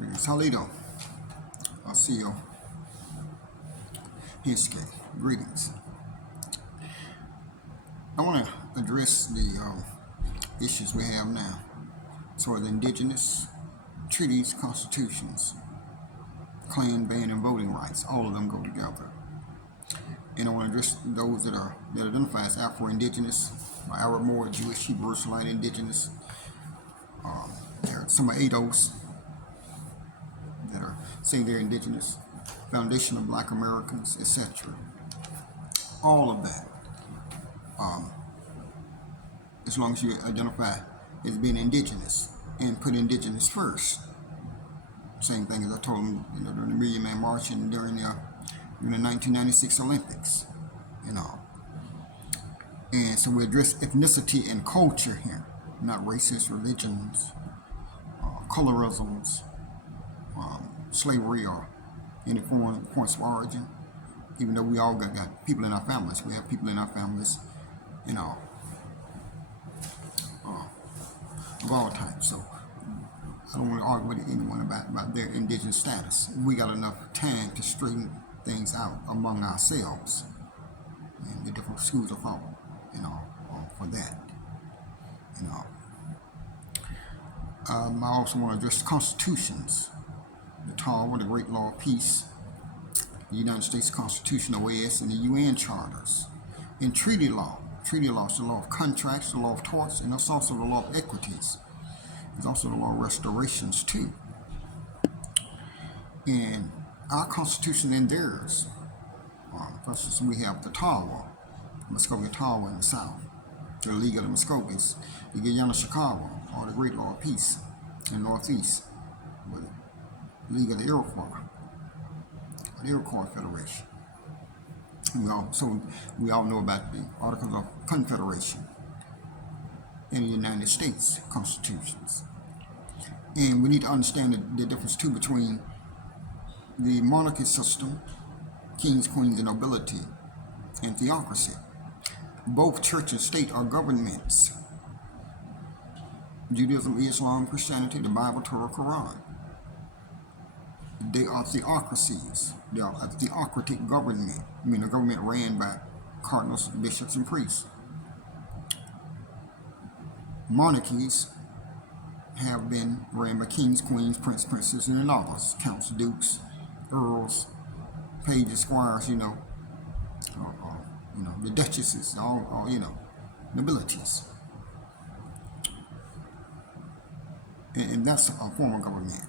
Salido, CEO, Mvskoke. Greetings. I want to address the issues we have now. So the indigenous treaties, constitutions, clan, band, and voting rights, all of them go together. And I want to address those that identify as Afro-Indigenous, Arab, Moor, Jewish, Hebrew, Israelite, Indigenous. There are some ADOS that are saying they're Indigenous, Foundation of Black Americans, etc. All of that, as long as you identify as being Indigenous and put Indigenous first. Same thing as I told them, during the Million Man March and during the 1996 Olympics, And so we address ethnicity and culture here, not racist religions, colorisms, slavery, or any foreign points of origin. Even though we all got people in our families, we have people in our families, of all types. So I don't want to argue with anyone about their indigenous status. We got enough time to straighten things out among ourselves and the different schools of thought, for that. I also want to address the constitutions, the Talwa, the Great Law of Peace, the United States Constitution, OAS, and the UN charters. And treaty law. Treaty law is the law of contracts, the law of torts, and that's also the law of equities. There's also the law of restorations too. And our Constitution and theirs. For instance, we have the Talwa, Mvskoke Talwa in the South, the League of the Mvskokes, the Guyana Chicago, or the Great Law of Peace in the Northeast, with the League of the Iroquois, the Iroquois Federation. We all know about the Articles of Confederation in the United States constitutions. And we need to understand the difference too between the monarchy system, kings, queens, and nobility, and theocracy. Both church and state are governments. Judaism, Islam, Christianity, the Bible, Torah, Quran. They are theocracies. They are a theocratic government. A government ran by cardinals, bishops, and priests. Monarchies have been ran by kings, queens, princes, and others, counts, dukes, earls, pages, squires, the duchesses, all nobilities. And that's a form of government.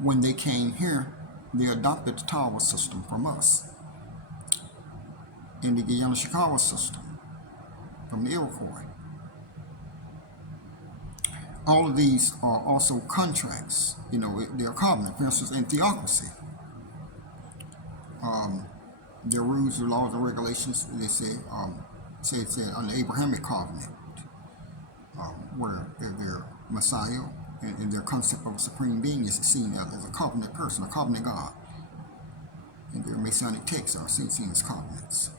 When they came here, they adopted the Talwa system from us, and the Guyana Chicago system from the Iroquois. All of these are also contracts. They're covenant. For instance, in theocracy, their rules, their laws, and regulations. They say on the Abrahamic covenant, where their Messiah and their concept of a supreme being is seen as a covenant person, a covenant God. And their Masonic texts are seen as covenants.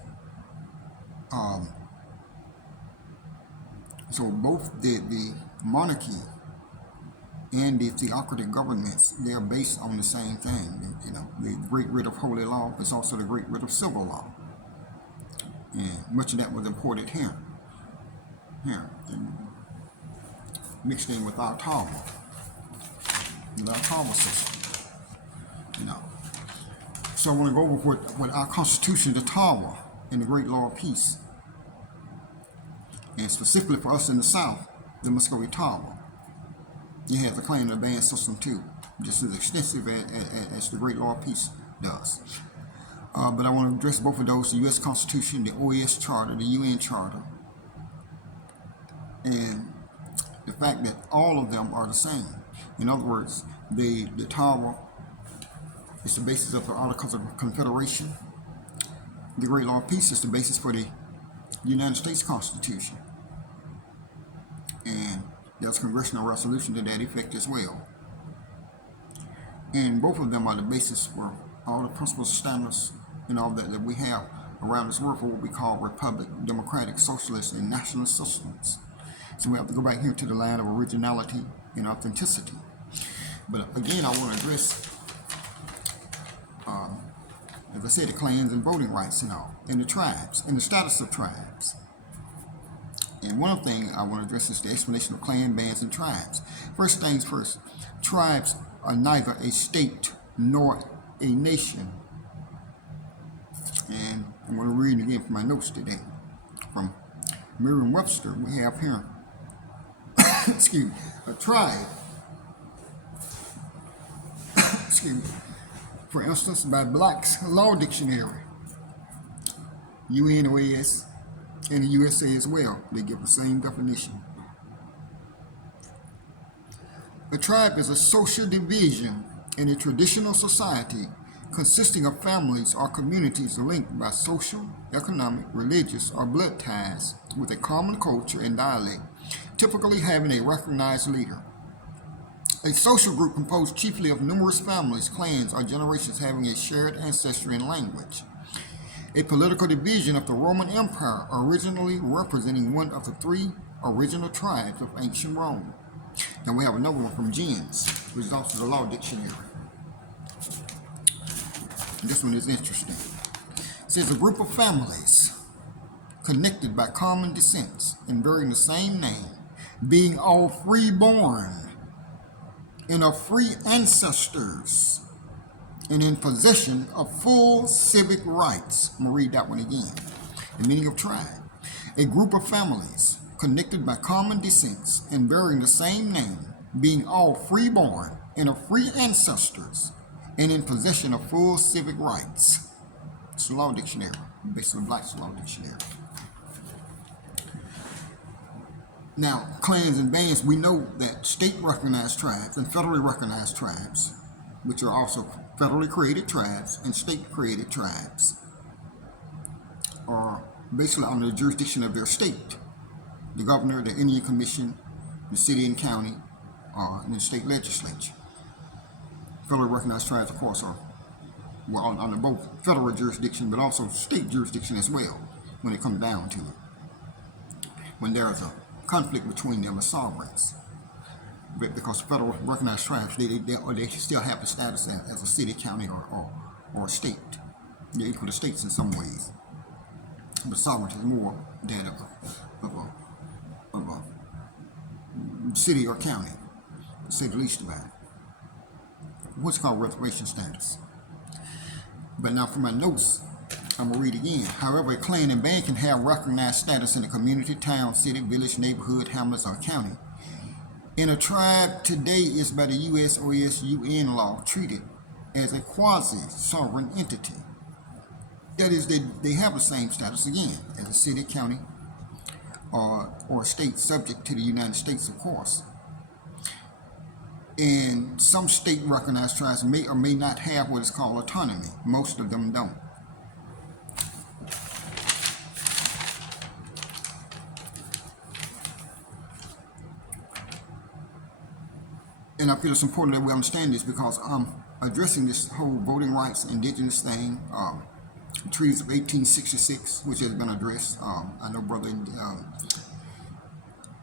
So both the monarchy and the theocratic governments, they are based on the same thing. The great writ of holy law is also the great writ of civil law. And much of that was imported here, and mixed in with our Talwa, system. So I want to go over what our Constitution, the Talwa, and the Great Law of Peace, and specifically for us in the South, the Mvskoke Talwa. It has a claim to the band system too, just as extensive as the Great Law of Peace does. But I want to address both of those: the U.S. Constitution, the OAS Charter, the UN Charter, and the fact that all of them are the same. In other words, the Talwa is the basis of the Articles of Confederation. The Great Law of Peace is the basis for the United States Constitution. And there's a congressional resolution to that effect as well. And both of them are the basis for all the principles, standards, and all that we have around this world for what we call republic, democratic, socialist, and nationalist systems. So we have to go back here to the line of originality and authenticity. But again, I want to address, as I said, the clans and voting rights and all, and the tribes, and the status of tribes. And one thing I want to address is the explanation of clan, bands, and tribes. First things first, tribes are neither a state nor a nation. And I'm going to read again from my notes today. From Merriam-Webster, we have here, excuse me, a tribe, excuse me, for instance, by Black's Law Dictionary, UNOS, and the USA as well. They give the same definition. A tribe is a social division in a traditional society consisting of families or communities linked by social, economic, religious, or blood ties with a common culture and dialect, typically having a recognized leader. A social group composed chiefly of numerous families, clans, or generations having a shared ancestry and language. A political division of the Roman Empire, originally representing one of the three original tribes of ancient Rome. Now we have another one from Jens, which is also the Law Dictionary. And this one is interesting. It says a group of families connected by common descents and bearing the same name, being all freeborn and of free ancestors, and in possession of full civic rights. I'm going to read that one again. The meaning of tribe. A group of families connected by common descents and bearing the same name, being all freeborn and of free ancestors, and in possession of full civic rights. It's the Law Dictionary, based on Black's Law Dictionary. Now, clans and bands, we know that state-recognized tribes and federally recognized tribes, which are also federally created tribes and state-created tribes, are basically under the jurisdiction of their state. The governor, the Indian Commission, the city and county, and the state legislature. Federally recognized tribes, of course, are under both federal jurisdiction but also state jurisdiction as well when it comes down to it. When there's a conflict between them as sovereigns. But because federal recognized tribes, they still have the status as a city, county, or a state. They're equal to states in some ways. But sovereignty is more that of a city or county, to say the least about it. What's called reservation status. But now for my notes, I'm going to read again. However, a clan and band can have recognized status in a community, town, city, village, neighborhood, hamlet, or county. And a tribe today is by the US OES UN law treated as a quasi-sovereign entity. That is, they have the same status again as a city, county, or state subject to the United States, of course. And some state-recognized tribes may or may not have what is called autonomy. Most of them don't. And I feel it's important that we understand this because I'm addressing this whole voting rights, indigenous thing, treaties of 1866, which has been addressed. I know brother,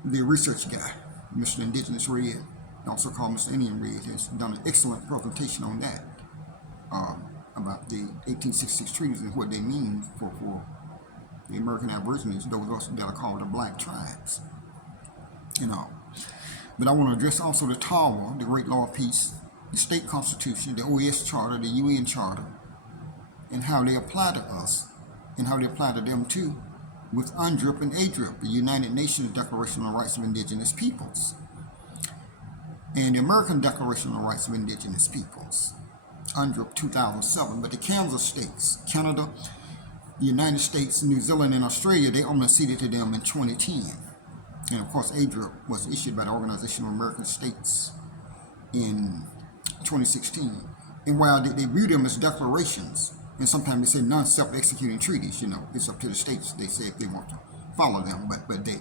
the research guy, Mr. Indigenous Red, also called Mr. Indian Red, has done an excellent presentation on that, about the 1866 treaties and what they mean for the American Aborigines, those that are called the black tribes, you know. But I want to address also the Talwa, the Great Law of Peace, the state constitution, the OES charter, the UN charter, and how they apply to us, and how they apply to them too, with UNDRIP and ADRIP, the United Nations Declaration on the Rights of Indigenous Peoples, and the American Declaration on the Rights of Indigenous Peoples, UNDRIP 2007. But the Kansas states, Canada, the United States, New Zealand, and Australia, they only ceded to them in 2010. And of course, ADRIP was issued by the Organization of American States in 2016. And while they view them as declarations, and sometimes they say non-self-executing treaties, you know, it's up to the states, they say, if they want to follow them, but they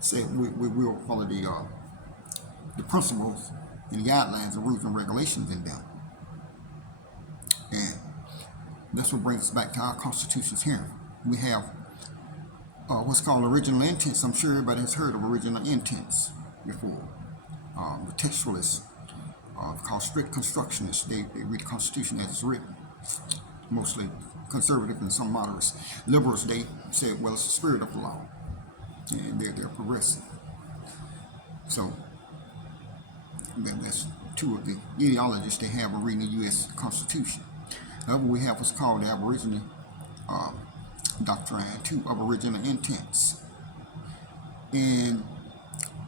say we will follow the principles and the guidelines and rules and regulations in them. And that's what brings us back to our constitutions here. We have what's called original intents. I'm sure everybody has heard of original intents before. The textualists called strict constructionists. They read the Constitution as it's written, mostly conservative and some moderates. Liberals, they say, well, it's the spirit of the law, and they're progressive. So that's two of the ideologies they have of reading the U.S. Constitution. However, we have what's called the Aboriginal doctrine, two of original intents. And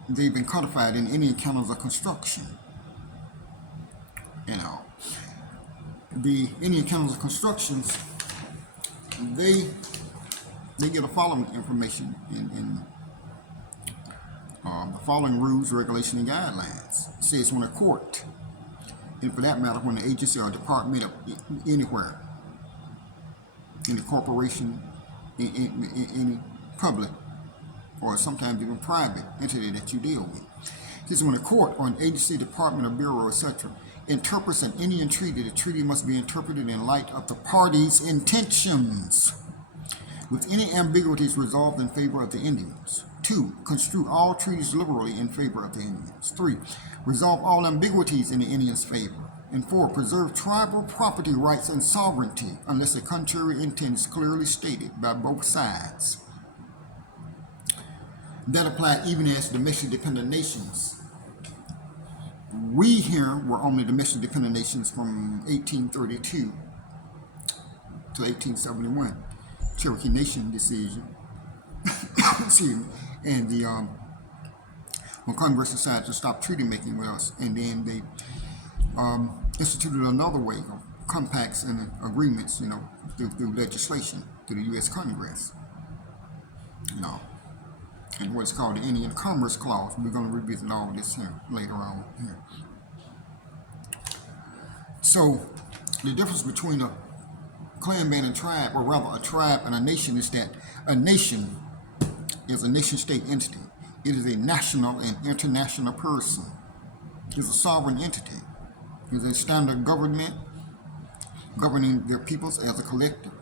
they've been codified in any encounters of construction. You know, the Indian encounters of constructions, they get the following information in the following rules, regulations, and guidelines. It says when a court, and for that matter, when an agency or department of anywhere, in the corporation, in any public, or sometimes even private entity that you deal with. It says when a court or an agency, department, or bureau, etc., interprets an Indian treaty, the treaty must be interpreted in light of the parties' intentions, with any ambiguities resolved in favor of the Indians. 2. Construe all treaties liberally in favor of the Indians. 3. Resolve all ambiguities in the Indians' favor. And 4. Preserve tribal property rights and sovereignty unless a contrary intent is clearly stated by both sides. That applied even as domestic dependent nations. We here were only domestic dependent nations from 1832 to 1871. Cherokee Nation decision. Excuse me. And the when Congress decided to stop treaty making with us, and then they instituted another way of compacts and agreements, you know, through legislation, through the U.S. Congress. You know, and what's called the Indian Commerce Clause. We're going to revisit all of this here later on here. So the difference between a clan, band, and tribe, or rather a tribe and a nation, is that a nation is a nation-state entity. It is a national and international person. It is a sovereign entity. It is a standard government governing their peoples as a collective.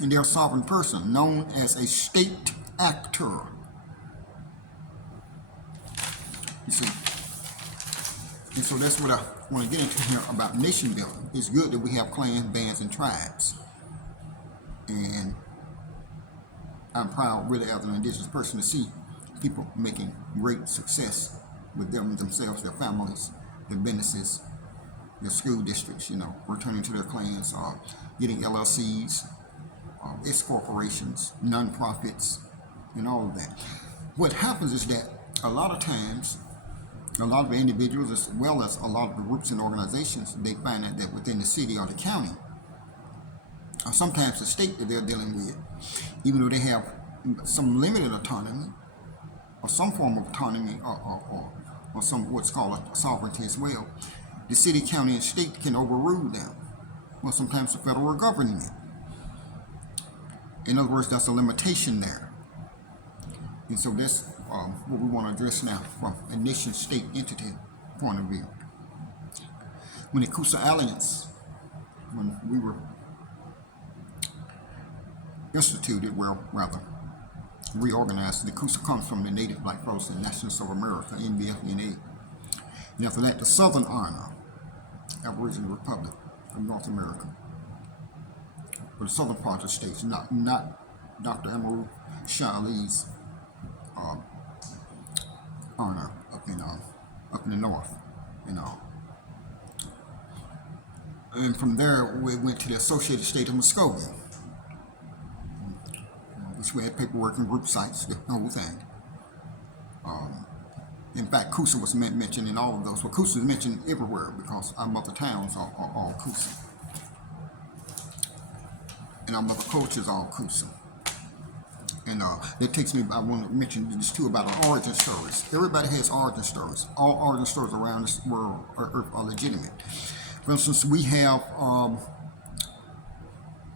And they're a sovereign person known as a state actor. You see? And so that's what I want to get into here about nation building. It's good that we have clans, bands, and tribes. And I'm proud, really, as an indigenous person, to see people making great success with themselves, their families, their businesses, their school districts, you know, returning to their clans, getting LLCs, S corporations, non-profits, and all of that. What happens is that a lot of times, a lot of the individuals, as well as a lot of the groups and organizations, they find that within the city or the county, or sometimes the state that they're dealing with, even though they have some limited autonomy, or some form of autonomy, or some what's called a sovereignty as well, the city, county, and state can overrule them. Well, sometimes the federal government. In other words, that's a limitation there. And so that's what we want to address now from a nation-state entity point of view. When the Coosa Alliance, when we were instituted, well, rather, reorganized, the Coosa comes from the Native Black Fellows and Nationalists of America, NBFNA. And after that, the Southern Honor, Aboriginal Republic of North America, for the southern part of the states, not Dr. Amaru Shah Ali's honor up in the north, you know. And from there, we went to the Associated State of Mvskoke, which we had paperwork and group sites, the whole thing. In fact, Coosa was mentioned in all of those. Well, Coosa is mentioned everywhere because our mother towns are all Coosa. And our mother culture is all Coosa. And that takes me, I want to mention this too about our origin stories. Everybody has origin stories. All origin stories around this world are legitimate. For instance, we have,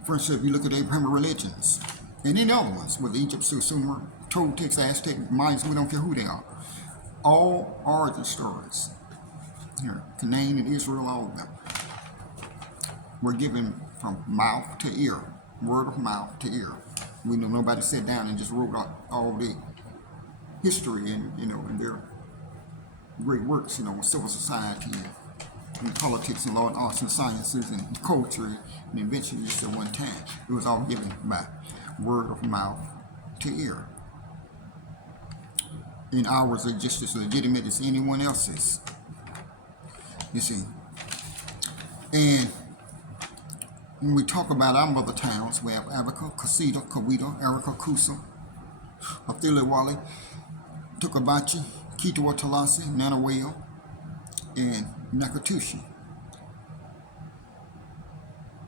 for instance, if you look at the Abrahamic religions, and any other ones, whether Egypt, Sumer, Toltecs, Aztec, Mayans, we don't care who they are. All origin stories, here, Canaan and Israel, all of them, were given from mouth to ear, word of mouth to ear. We know nobody sat down and just wrote out all the history and, you know, and their great works, civil society and politics and law and arts and sciences and culture and invention just at one time. It was all given by word of mouth to ear. And ours are just as legitimate as anyone else's. You see. And when we talk about our mother towns, we have Abaca, Casita, Coweta, Arica, Coosa, Athiliwale, Tukabachi, Kitawa, Talasi, Nanaweo, and Nakatushi.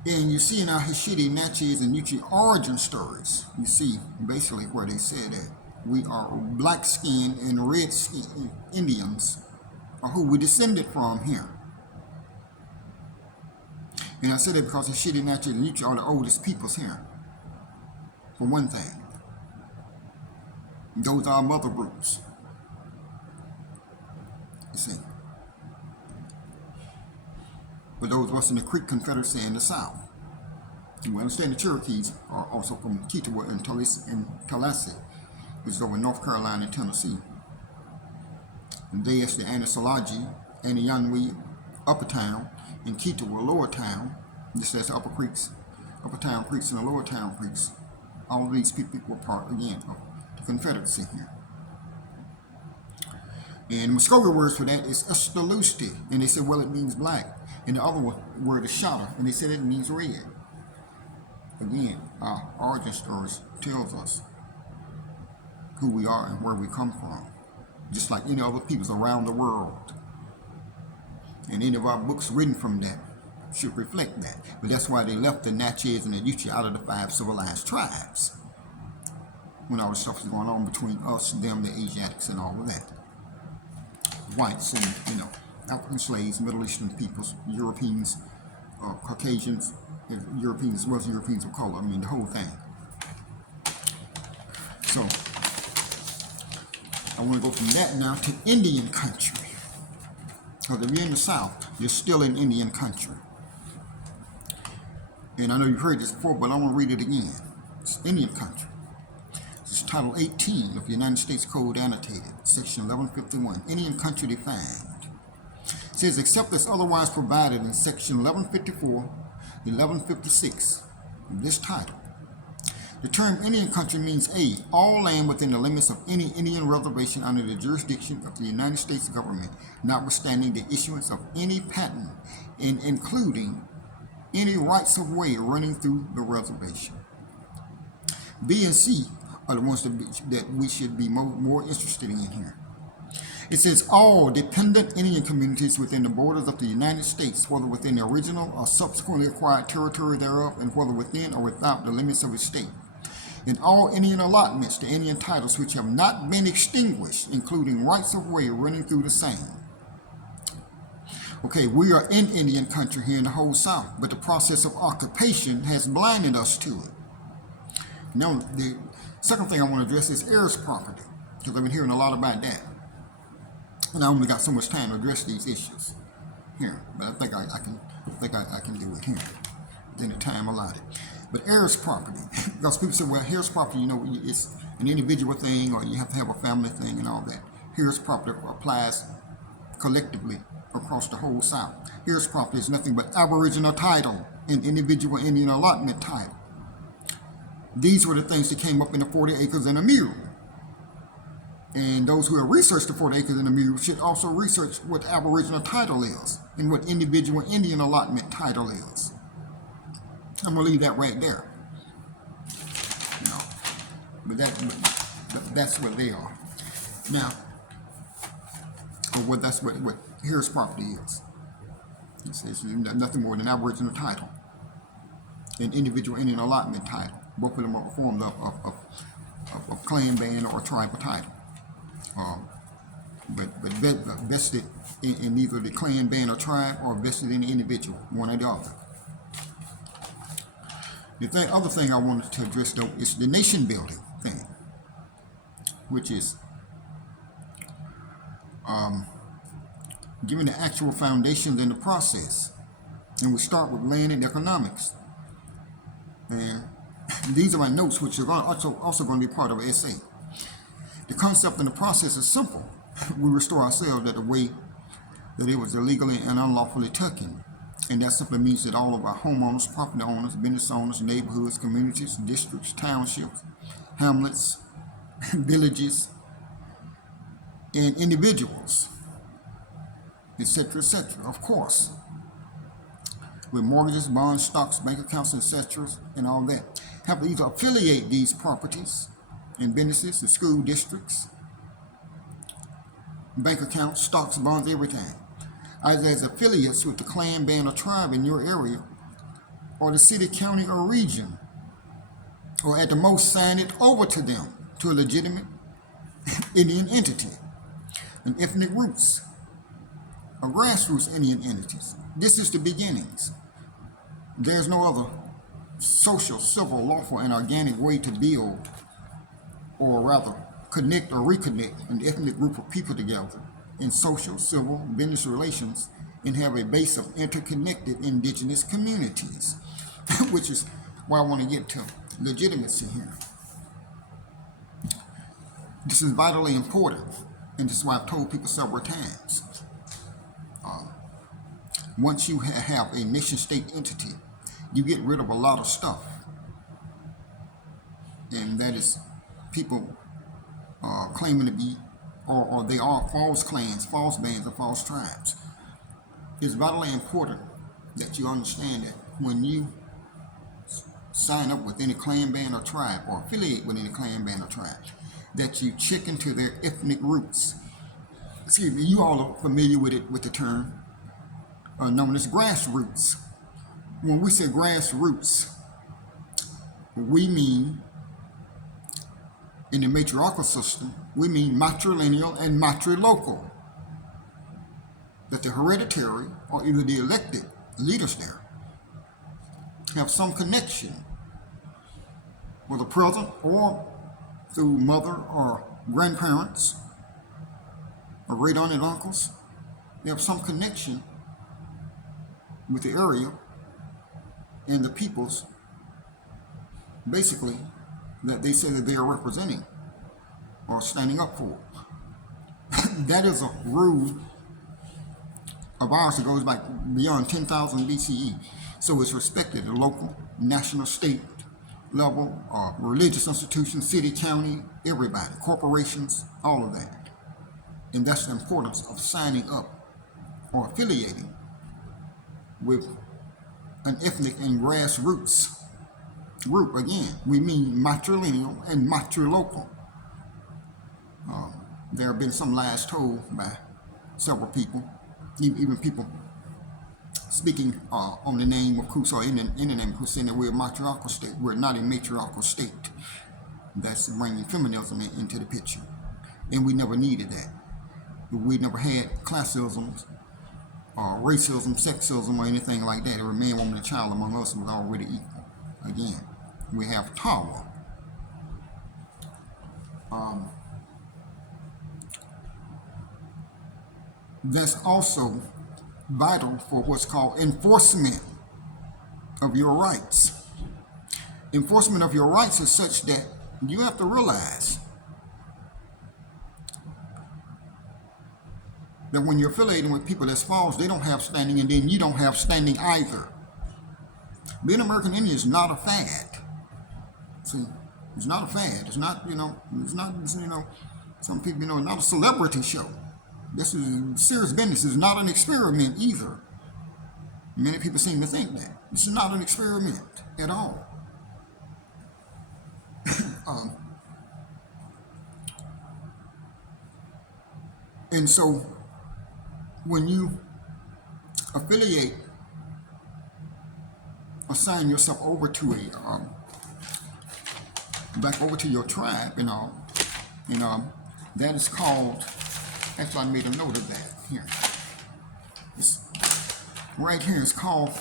And you see in our Hashidi, Natchez, and Yuchi origin stories, you see basically where they said that we are black-skinned and red-skinned Indians are who we descended from here. And I say that because Hashidi, Natchez, and Yuchi are the oldest peoples here, for one thing. Those are our mother groups. You see. But those of us in the Creek Confederacy in the South. And we understand the Cherokees are also from Kitawa and Tallahassee, which is over in North Carolina and Tennessee. And they, as the Anasalagi, Anayanwi, Upper Town, and Kitawa, Lower Town, just as the Upper Town Creeks and the Lower Town Creeks, all of these people were part, again, of the Confederacy here. And Mvskoke words for that is Estalusti, and they said, well, it means black. And the other word is Shada, and they said it means red. Again, our origin stories tells us who we are and where we come from, just like any other peoples around the world. And any of our books written from that should reflect that. But that's why they left the Natchez and the Yuchi out of the 5 civilized tribes when all the stuff was going on between us, them, the Asiatics, and all of that. Whites and, African slaves, Middle Eastern peoples, Europeans, Caucasians, Europeans as well as Europeans of color. I mean, the whole thing. So, I want to go from that now to Indian country. Because if you're in the South, you're still in Indian country. And I know you've heard this before, but I want to read it again. It's Indian country. It's Title 18 of the United States Code annotated, Section 1151, Indian country defined. It says, except as otherwise provided in Section 1154, 1156 of this title. The term Indian country means A, all land within the limits of any Indian reservation under the jurisdiction of the United States government, notwithstanding the issuance of any patent and including any rights of way running through the reservation. B and C are the ones that we should be more interested in here. It says all dependent Indian communities within the borders of the United States, whether within the original or subsequently acquired territory thereof, and whether within or without the limits of the state. And all Indian allotments to Indian titles which have not been extinguished, including rights of way running through the same. Okay, we are in Indian country here in the whole South, but the process of occupation has blinded us to it. Now, the second thing I want to address is heirs property, because I've been hearing a lot about that. And I only got so much time to address these issues here, but I think I can do it here within the time allotted. But heirs property, because people say, well, heirs property, it's an individual thing, or you have to have a family thing and all that. Heirs property applies collectively across the whole South. Heirs property is nothing but aboriginal title and individual Indian allotment title. These were the things that came up in the 40 acres and a mule. And those who have researched the 40 acres and a mule should also research what aboriginal title is and what individual Indian allotment title is. I'm going to leave that right there. But that's what they are. Now, that's what heirs property is. It's nothing more than aboriginal title and individual Indian allotment title. Both of them are formed of clan, band, or tribal title. But vested in either the clan, band, or tribe, or vested in the individual, one or the other. The other thing I wanted to address, though, is the nation building thing, which is given the actual foundations in the process. And we start with land and economics. And these are my notes, which are also going to be part of an essay. The concept and the process is simple. we restore ourselves that the way that it was illegally and unlawfully taken. And that simply means that all of our homeowners, property owners, business owners, neighborhoods, communities, districts, townships, hamlets, villages, and individuals, etc., etc., of course, with mortgages, bonds, stocks, bank accounts, etc., and all that, have to either affiliate these properties and businesses, the school districts, bank accounts, stocks, bonds, everything, either as affiliates with the clan, band, or tribe in your area, or the city, county, or region, or at the most sign it over to them, to a legitimate Indian entity, an ethnic roots, or grassroots Indian entities. This is the beginnings. There's no other social, civil, lawful, and organic way to build, or rather connect or reconnect an ethnic group of people together in social, civil, business relations, and have a base of interconnected indigenous communities, which is why I want to get to legitimacy here. This is vitally important, and this is why I've told people several times. Once you have a nation-state entity, you get rid of a lot of stuff, and that is people claiming to be, or they are false clans, false bands, or false tribes. It's vitally important that you understand that when you sign up with any clan, band, or tribe, or affiliate with any clan, band, or tribe, that you check into their ethnic roots. Excuse me, you all are familiar with it, with the term known as grassroots. When we say grassroots, we mean, in the matriarchal system, we mean matrilineal and matrilocal. That the hereditary, or either the elected leaders there, have some connection with a present or through mother or grandparents or great aunt and uncles. They have some connection with the area and the peoples, basically, that they say that they are representing or standing up for. That is a rule of ours that goes back beyond 10,000 BCE. So it's respected at local, national, state level, religious institutions, city, county, everybody, corporations, all of that. And that's the importance of signing up or affiliating with an ethnic and grassroots group. Again, we mean matrilineal and matrilocal. There have been some lies told by several people, even people speaking on the name of Coosa, or in the name of Coosa, saying that we're a matriarchal state. We're not a matriarchal state. That's bringing feminism into the picture. And we never needed that. We never had classism, racism, sexism, or anything like that. Every man, woman, and child among us was already equal. Again, we have Talwa. That's also vital for what's called enforcement of your rights. Enforcement of your rights is such that you have to realize that when you're affiliating with people that's false, they don't have standing, and then you don't have standing either. Being American Indian is not a fad. See, it's not a fad. It's not, it's not, some people, not a celebrity show. This is serious business. It's not an experiment either. Many people seem to think that. This is not an experiment at all. And so, when you affiliate or sign yourself over to back over to your tribe and all, that is called, actually I made a note of that here. It's right here, it's called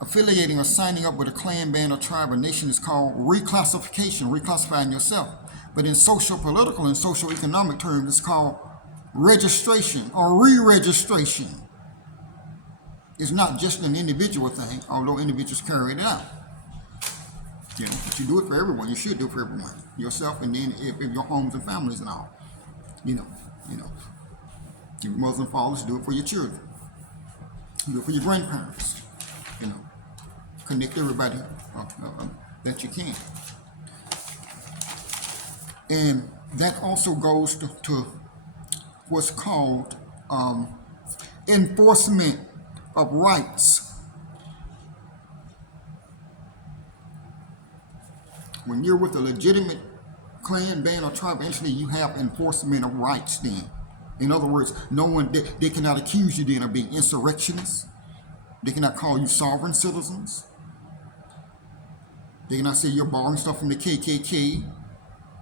affiliating or signing up with a clan, band, or tribe or nation is called reclassification, reclassifying yourself. But in socio-political and socio-economic terms, it's called registration or re-registration. It's not just an individual thing, although individuals carry it out. But you do it for everyone. You should do it for everyone. Yourself, and then if your homes and families and all. You know, your mothers and fathers, do it for your children. Do it for your grandparents. You know, connect everybody that you can. And that also goes to what's called enforcement of rights. When you're with a legitimate clan, band, or tribe entity, you have enforcement of rights then. In other words, no one, they cannot accuse you then of being insurrectionists. They cannot call you sovereign citizens. They cannot say you're borrowing stuff from the KKK.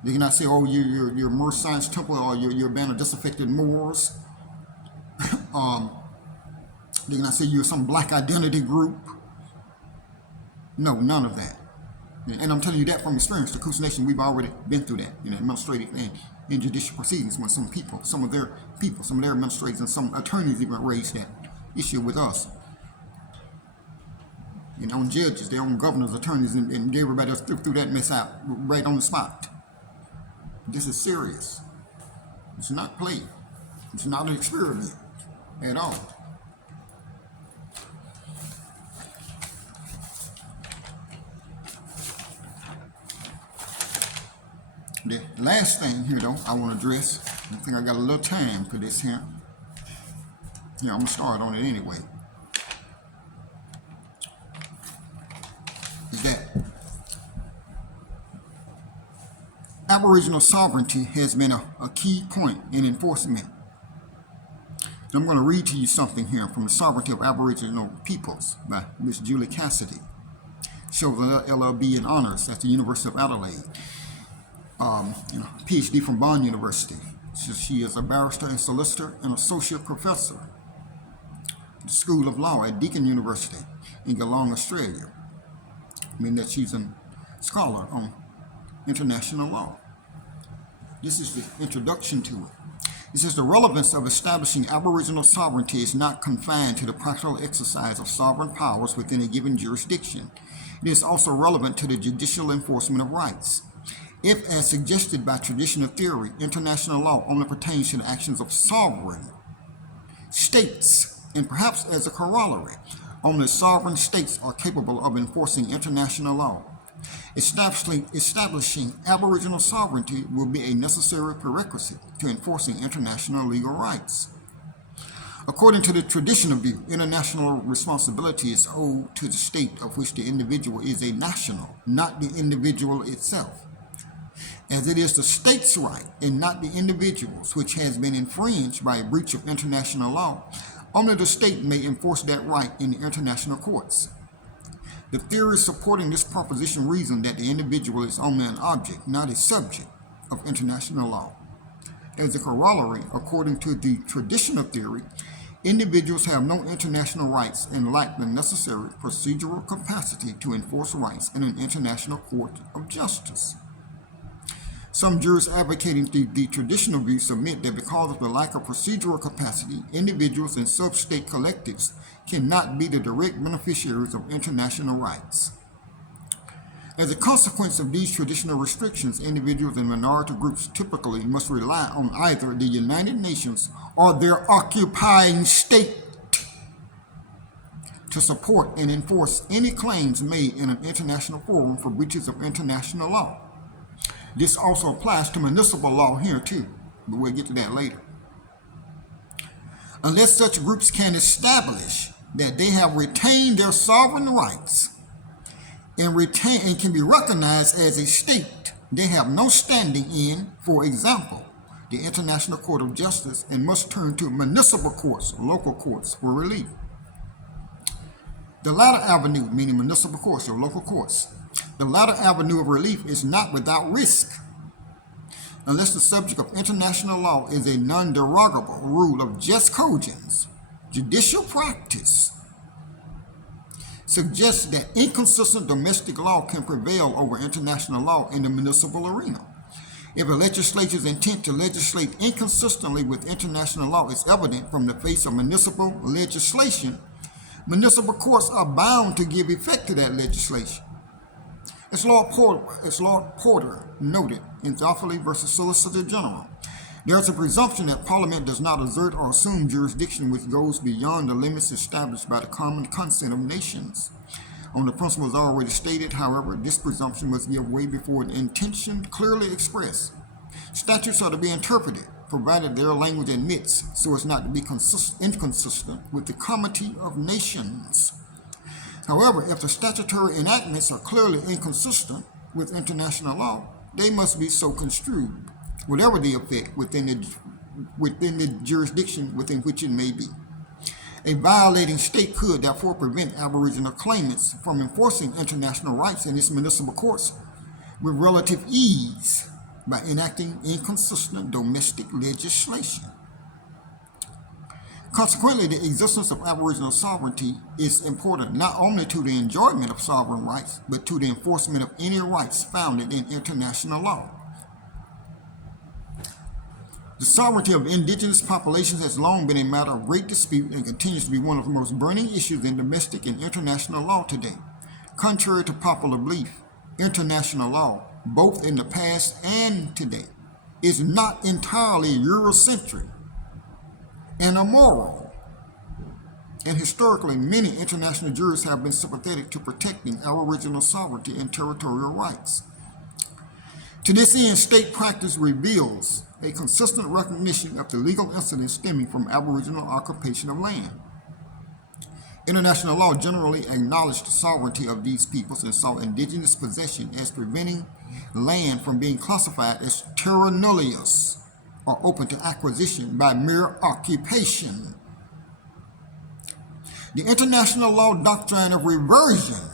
They cannot say, oh, you're Mer Science Temple, or you're a band of disaffected Moors. They cannot say you're some black identity group. No, none of that. And I'm telling you that from experience. The Coosa Nation, we've already been through that in administrative and judicial proceedings when some of their administrators and some attorneys even raised that issue with us. You know, judges, their own governors, attorneys, and everybody else threw that mess out right on the spot. This is serious. It's not play. It's not an experiment at all. The last thing here, though, I want to address, I think I got a little time for this here. Yeah, I'm going to start on it anyway. Is that Aboriginal sovereignty has been a key point in enforcement. And I'm going to read to you something here from The Sovereignty of Aboriginal Peoples by Miss Julie Cassidy. She holds an LLB in honors at the University of Adelaide. PhD from Bond University. She is a barrister and solicitor and associate professor at the School of Law at Deakin University in Geelong, Australia. I mean that she's a scholar on international law. This is the introduction to it. It says the relevance of establishing Aboriginal sovereignty is not confined to the practical exercise of sovereign powers within a given jurisdiction. It is also relevant to the judicial enforcement of rights. If, as suggested by traditional theory, international law only pertains to the actions of sovereign states, and perhaps as a corollary, only sovereign states are capable of enforcing international law, establishing Aboriginal sovereignty will be a necessary prerequisite to enforcing international legal rights. According to the traditional view, international responsibility is owed to the state of which the individual is a national, not the individual itself. As it is the state's right and not the individual's which has been infringed by a breach of international law, only the state may enforce that right in the international courts. The theory supporting this proposition reason that the individual is only an object, not a subject of international law. As a corollary, according to the traditional theory, individuals have no international rights and lack the necessary procedural capacity to enforce rights in an international court of justice. Some jurists advocating the traditional view submit that because of the lack of procedural capacity, individuals and sub-state collectives cannot be the direct beneficiaries of international rights. As a consequence of these traditional restrictions, individuals and minority groups typically must rely on either the United Nations or their occupying state to support and enforce any claims made in an international forum for breaches of international law. This also applies to municipal law here too, but we'll get to that later. Unless such groups can establish that they have retained their sovereign rights and can be recognized as a state, they have no standing in, for example, the International Court of Justice and must turn to municipal courts, local courts, for relief. The latter avenue, meaning municipal courts or local courts, the latter avenue of relief is not without risk, unless the subject of international law is a non-derogable rule of just cogence. Judicial practice suggests that inconsistent domestic law can prevail over international law in the municipal arena. If a legislature's intent to legislate inconsistently with international law is evident from the face of municipal legislation, municipal courts are bound to give effect to that legislation. As Lord Porter noted in Joffrey versus Solicitor General, There is a presumption that Parliament does not assert or assume jurisdiction which goes beyond the limits established by the common consent of nations. On the principles already stated, however, this presumption must give way before an intention clearly expressed. Statutes are to be interpreted, provided their language admits, so as not to be inconsistent with the comity of nations. However, if the statutory enactments are clearly inconsistent with international law, they must be so construed, whatever the effect within the jurisdiction within which it may be. A violating state could therefore prevent Aboriginal claimants from enforcing international rights in its municipal courts with relative ease by enacting inconsistent domestic legislation. Consequently, the existence of Aboriginal sovereignty is important not only to the enjoyment of sovereign rights, but to the enforcement of any rights founded in international law. The sovereignty of indigenous populations has long been a matter of great dispute and continues to be one of the most burning issues in domestic and international law today. Contrary to popular belief, international law, both in the past and today, is not entirely Eurocentric and immoral. And historically, many international jurists have been sympathetic to protecting Aboriginal sovereignty and territorial rights. To this end, state practice reveals a consistent recognition of the legal incidents stemming from Aboriginal occupation of land. International law generally acknowledged the sovereignty of these peoples and saw indigenous possession as preventing land from being classified as terra nullius, or open to acquisition by mere occupation. The international law doctrine of reversion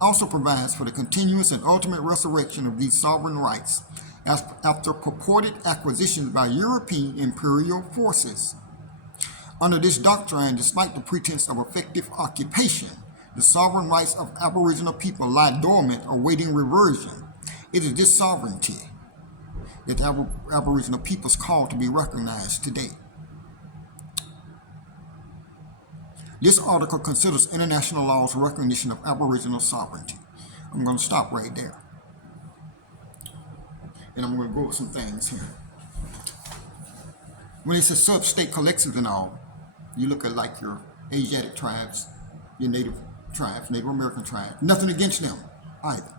also provides for the continuous and ultimate resurrection of these sovereign rights after purported acquisitions by European imperial forces. Under this doctrine, despite the pretense of effective occupation, the sovereign rights of Aboriginal people lie dormant, awaiting reversion. It is this sovereignty that Aboriginal peoples call to be recognized today. This article considers international law's recognition of Aboriginal sovereignty. I'm going to stop right there. And I'm going to go over some things here. When it says sub-state collectives and all, you look at like your Asiatic tribes, your Native tribes, Native American tribes. Nothing against them either.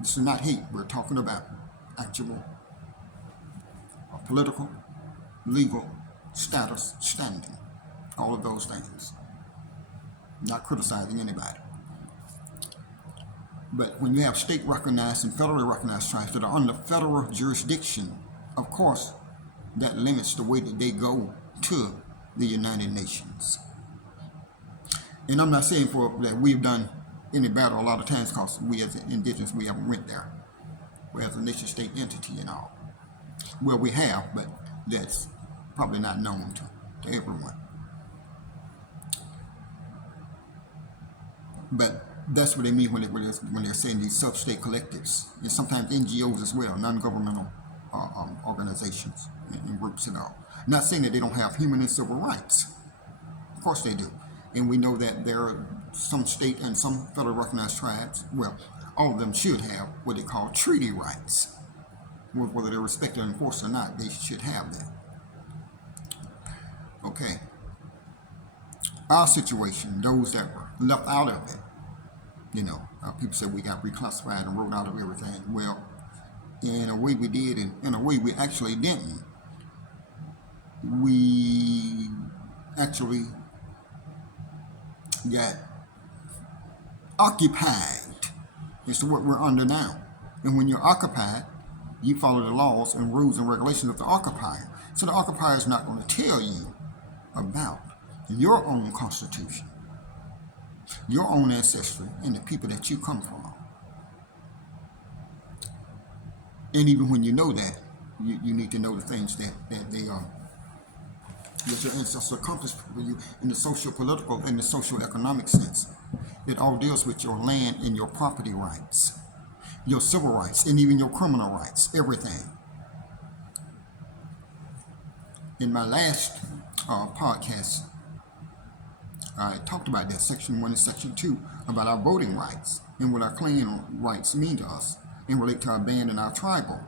This is not hate. We're talking about actual political, legal status, standing, all of those things. Not criticizing anybody. But when you have state recognized and federally recognized tribes that are under federal jurisdiction, of course, that limits the way that they go to the United Nations. And I'm not saying that we've done any battle a lot of times because we as indigenous, we haven't went there. We as a nation-state entity and all. Well, we have, but that's probably not known to everyone. But that's what they mean when they're saying these sub-state collectives, and sometimes NGOs as well, non-governmental organizations and groups and all. Not saying that they don't have human and civil rights. Of course they do. And we know that there are some state and some federally recognized tribes, well, all of them should have what they call treaty rights. Whether they're respected and enforced or not, they should have that. Okay. Our situation, those that were left out of it, people say we got reclassified and wrote out of everything. Well, in a way we did, and in a way we actually didn't. We actually got occupied. It's what we're under now. And when you're occupied, you follow the laws and rules and regulations of the occupier. So the occupier is not going to tell you about your own constitution, your own ancestry, and the people that you come from. And even when you know that, you need to know the things that they are, that your ancestors accomplished for you in the socio-political and the socio-economic sense. It all deals with your land and your property rights, your civil rights, and even your criminal rights, everything. In my last podcast, I talked about that, Section 1 and Section 2, about our voting rights and what our clan rights mean to us and relate to our band and our tribal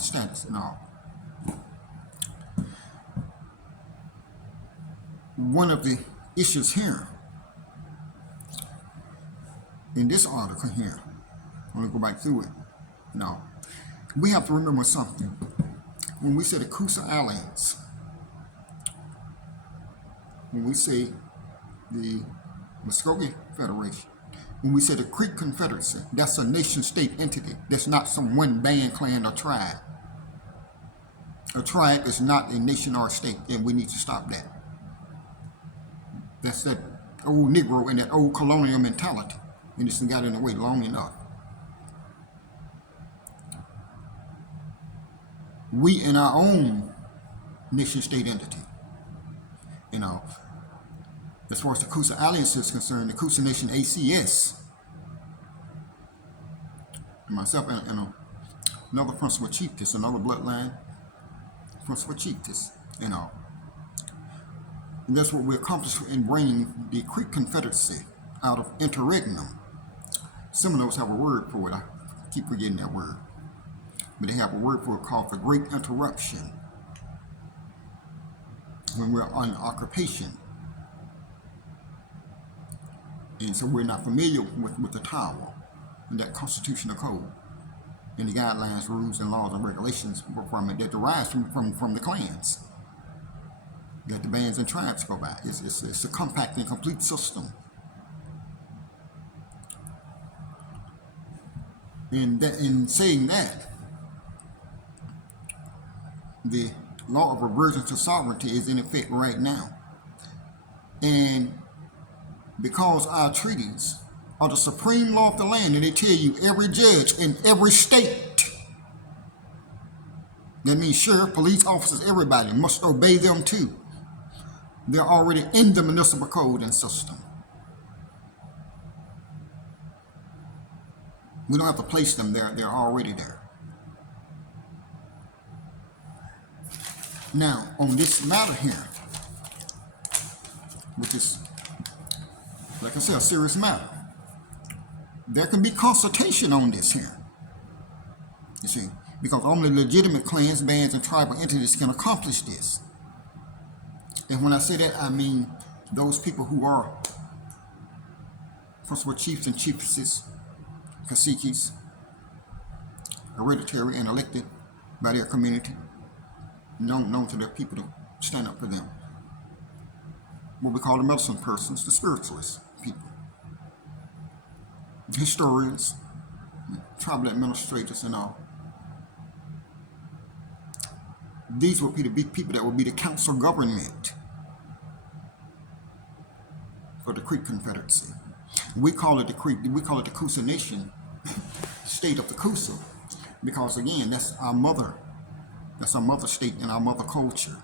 status and all. one of the issues here in this article here, I'm going to go back through it. Now, we have to remember something. When we say the Coosa Alliance, when we say the Mvskoke Federation, when we say the Creek Confederacy, that's a nation-state entity. That's not some one band, clan, or tribe. A tribe is not a nation or a state, and we need to stop that. That's that old Negro and that old colonial mentality, and it's got in the way long enough. We in our own nation-state entity, as far as the Coosa Alliance is concerned, the Coosa Nation ACS, and myself and another principal chiefess, another bloodline principal chiefess, and that's what we accomplished in bringing the Creek Confederacy out of interregnum. Seminoles have a word for it. I keep forgetting that word. But they have a word for it called the Great Interruption. When we're on occupation. And so we're not familiar with the Talwa and that constitutional code and the guidelines, rules, and laws and regulations from it that derives from the clans that the bands and tribes go by. It's a compact and complete system. And in saying that, the law of reversion to sovereignty is in effect right now. And because our treaties are the supreme law of the land, and they tell you every judge in every state, that means sheriff, police officers, everybody must obey them too. They're already in the municipal code and system. We don't have to place them there, they're already there. Now, on this matter here, which is, like I said, a serious matter, there can be consultation on this here, you see, because only legitimate clans, bands, and tribal entities can accomplish this. And when I say that, I mean those people who are principal chiefs and chiefesses, caciques, hereditary and elected by their community, known to their people to stand up for them. What we call the medicine persons, the spiritualist people, historians, tribal administrators, and all. These would be the people that would be the council government for the Creek Confederacy. We call it the Coosa Nation, state of the Coosa, because again, that's our mother state and our mother culture.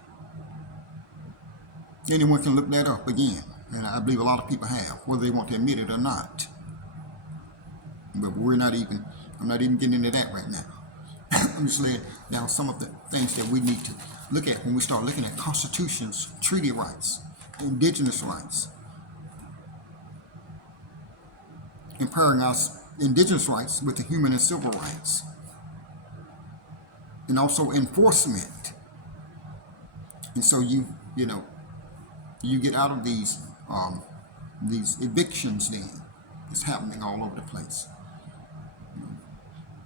Anyone can look that up again, and I believe a lot of people have, whether they want to admit it or not. But I'm not even getting into that right now. I'm just laying down some of the things that we need to look at when we start looking at constitutions, treaty rights, indigenous rights, comparing our indigenous rights with the human and civil rights, and also enforcement. And so you get out of these evictions. Then it's happening all over the place.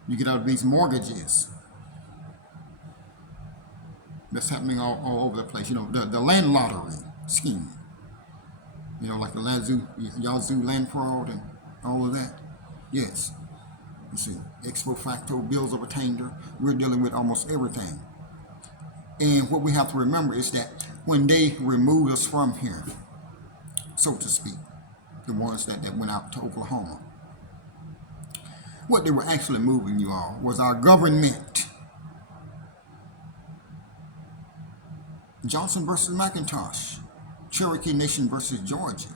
You get out of these mortgages. That's happening all over the place. The land lottery scheme. Like the Yazoo land fraud and all of that. Yes. You see, ex post facto bills of attainder. We're dealing with almost everything. And what we have to remember is that when they removed us from here, so to speak, the ones that went out to Oklahoma, what they were actually moving, you all, was our government. Johnson versus McIntosh, Cherokee Nation versus Georgia.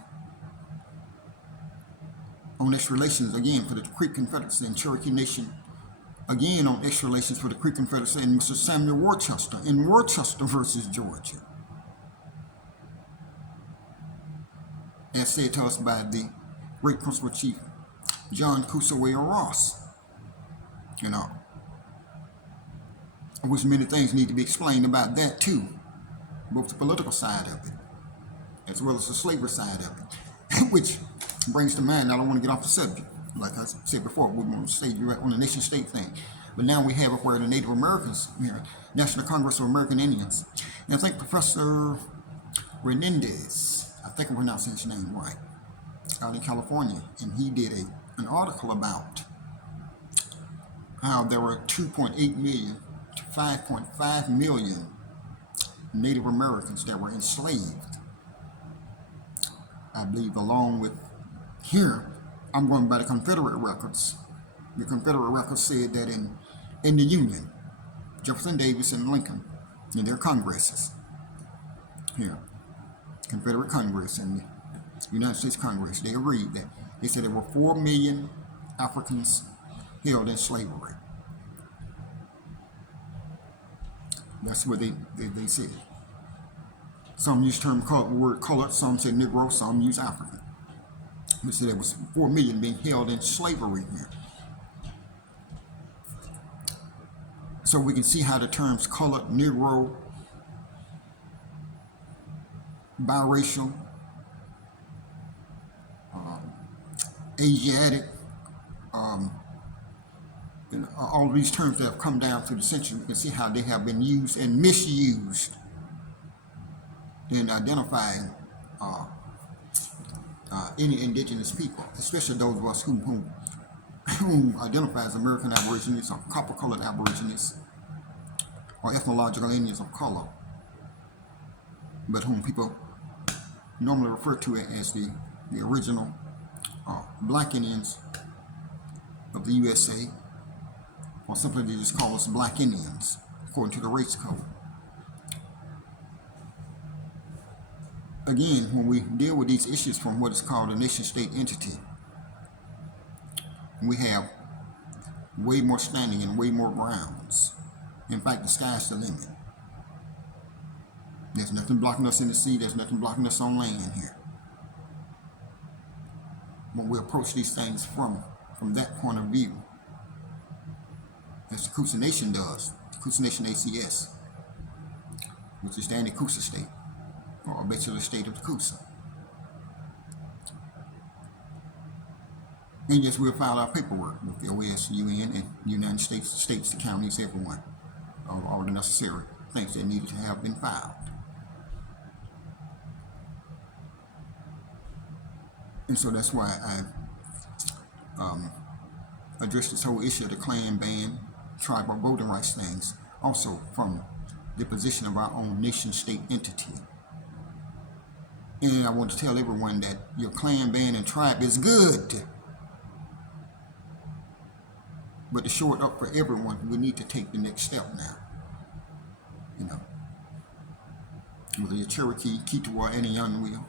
On extra relations, again, for the Creek Confederacy, and Cherokee Nation, again, on extra relations for the Creek Confederacy, and Mr. Samuel Worcester in Worcester versus Georgia. As said to us by the great principal chief, John Coosa Ross, which many things need to be explained about that too, both the political side of it as well as the slavery side of it, which brings to mind, I don't want to get off the subject. Like I said before, we want to stay on the nation state thing. But now we have it where the Native Americans, here, National Congress of American Indians, and I think Professor Renendez, I think I'm pronouncing his name right, out in California, and he did an article about how there were 2.8 million to 5.5 million Native Americans that were enslaved. I believe along with here, I'm going by the Confederate records. The Confederate records said that in the Union, Jefferson Davis and Lincoln, in their Congresses, here, Confederate Congress and the United States Congress, they agreed that they said there were 4 million Africans held in slavery. That's what they said. Some use the word colored, some say Negro, some use African. They said there was 4 million being held in slavery here. So we can see how the terms colored, Negro, biracial, Asiatic, all of these terms that have come down through the century, you can see how they have been used and misused in identifying any indigenous people, especially those of us who identify as American Aborigines or copper-colored Aborigines or ethnological Indians of color, but whom people normally refer to as the original black Indians of the USA, or simply they just call us black Indians, according to the race code. Again, when we deal with these issues from what is called a nation-state entity, we have way more standing and way more grounds. In fact, the sky's the limit. There's nothing blocking us in the sea, there's nothing blocking us on land here. When we approach these things from that point of view, as the Coosa Nation does, the Coosa Nation ACS, which is the Coosa State, or basically the state of the Coosa. And yes, we'll file our paperwork with the OAS, UN, and United States, the counties, everyone, all the necessary things that needed to have been filed. And so that's why I addressed this whole issue of the clan ban, tribal voting rights things, also from the position of our own nation-state entity. And I want to tell everyone that your clan, band, and tribe is good. But to show it up for everyone, we need to take the next step now. You know, whether you're Cherokee, Kituwa, Anyanwil,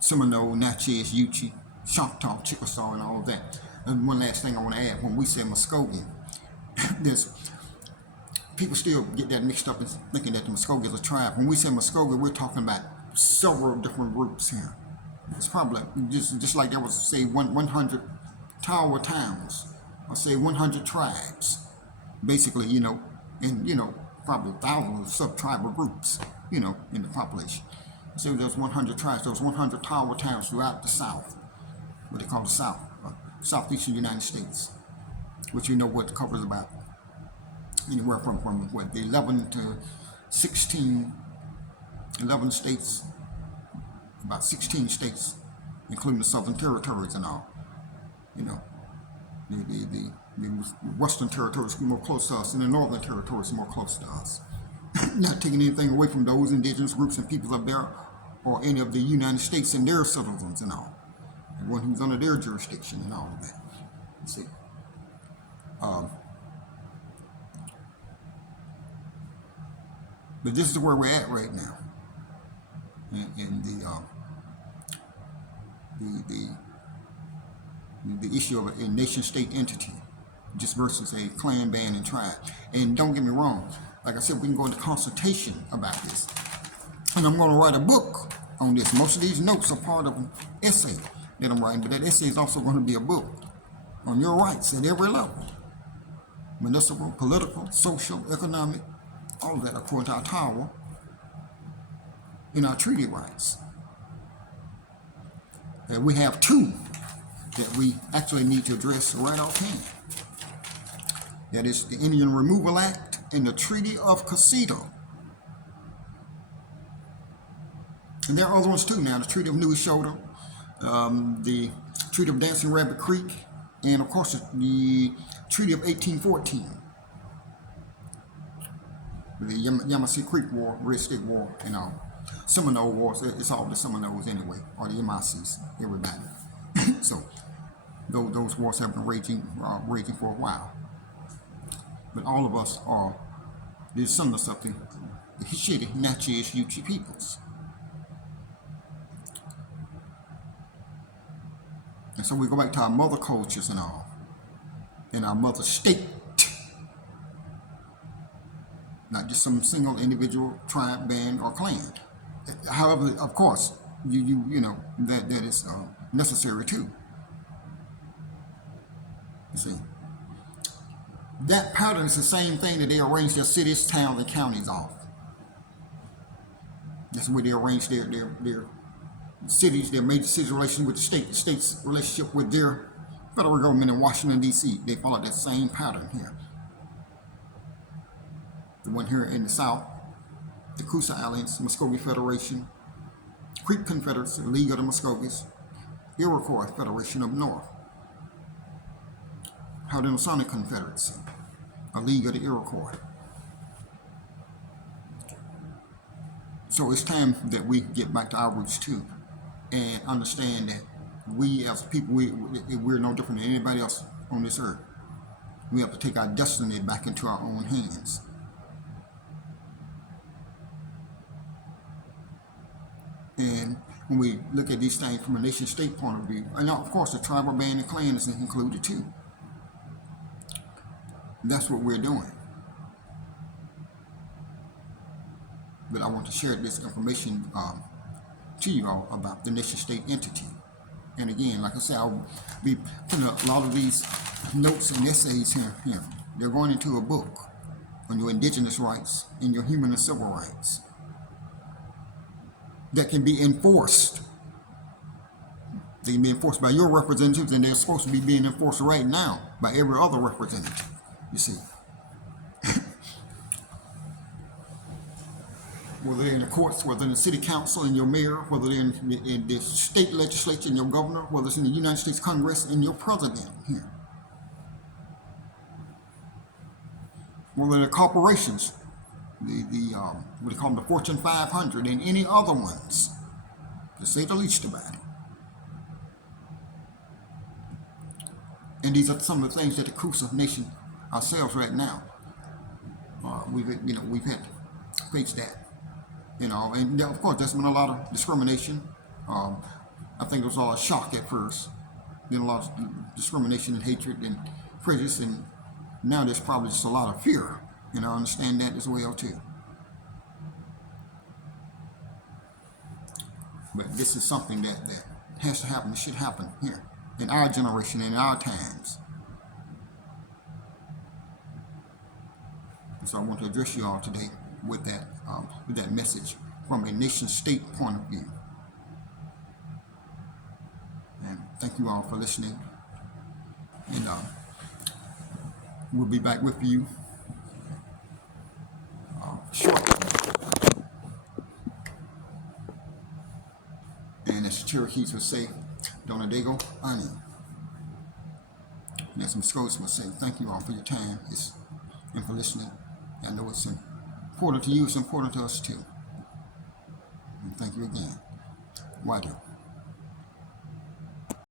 Seminole, Natchez, Yuchi, Choctaw, Chickasaw, and all of that. And one last thing I want to add, when we say Mvskoke, there's people still get that mixed up and thinking that the Mvskoke is a tribe. When we say Mvskoke, we're talking about several different groups here. It's probably just like there was, say, 100 Talwa towns, or say 100 tribes, basically, you know, and, you know, probably thousands of sub-tribal groups, you know, in the population. So there's 100 tribes, there's 100 Talwa towns throughout the South, what they call the South, Southeastern United States, which you know what covers about anywhere from what, the 11 to 16, 11 states, about 16 states, including the Southern Territories and all. You know, the Western Territories are more close to us, and the Northern Territories are more close to us. Not taking anything away from those indigenous groups and peoples up there, or any of the United States and their citizens and all. Everyone who's under their jurisdiction and all of that. You see. But this is where we're at right now. In the issue of a nation-state entity, just versus a clan, band, and tribe. And don't get me wrong, like I said, we can go into consultation about this. And I'm going to write a book on this. Most of these notes are part of an essay that I'm writing, but that essay is also going to be a book on your rights at every level. Municipal, political, social, economic, all of that according to our Talwa. in our treaty rights. And we have two that we actually need to address right offhand. That is the Indian Removal Act and the Treaty of Coosa. And there are other ones too now, the Treaty of New Shoulder, the Treaty of Dancing Rabbit Creek, and of course the Treaty of 1814. The Yamasee Creek War, Red State War, you know, Seminole Wars, it's all the Seminoles anyway, or the Yamasees, everybody. So those wars have been raging for a while. But all of us are the descendants of the Hishiti, Natchez, Yuchi peoples. And so we go back to our mother cultures and all, and our mother state. Not just some single individual tribe, band, or clan. However, of course, you know that is necessary too. You see, that pattern is the same thing that they arrange their cities, towns, and counties off. That's the way they arrange their cities, their major cities' relation with the state's relationship with their federal government in Washington, D.C. They follow that same pattern here. The one here in the South, the Coosa Alliance, Mvskoke Federation, Creek Confederacy, League of the Muskogee, Iroquois Federation of North, Haudenosaunee Confederacy, a League of the Iroquois. So it's time that we get back to our roots too, and understand that we as people, we're no different than anybody else on this earth. We have to take our destiny back into our own hands. And when we look at these things from a nation-state point of view, and of course the tribal band and clan is included too. That's what we're doing. But I want to share this information to you all about the nation-state entity. And again, like I said, I'll be putting a lot of these notes and essays here. They're going into a book on your indigenous rights and your human and civil rights that can be enforced. They can be enforced by your representatives, and they're supposed to be being enforced right now by every other representative, you see. Whether they're in the courts, whether in the city council and your mayor, whether they're in the state legislature and your governor, whether it's in the United States Congress and your president here. Whether they're corporations, what they call them, the Fortune 500 and any other ones, to say the least about it. And these are some of the things that the Coosa Nation ourselves right now, we've had to face that. And of course there's been a lot of discrimination. I think it was all a shock at first. Then a lot of discrimination and hatred and prejudice, and now there's probably just a lot of fear. I understand that as well too. But this is something that has to happen. It should happen here in our generation, in our times. And so I want to address you all today with that message from a nation-state point of view. And thank you all for listening. And we'll be back with you shortly. And as the Cherokees would say, Donadego Ani. And as Mvskoke would say, thank you all for your time and for listening. I know it's important to you, it's important to us too. And thank you again. Wadu.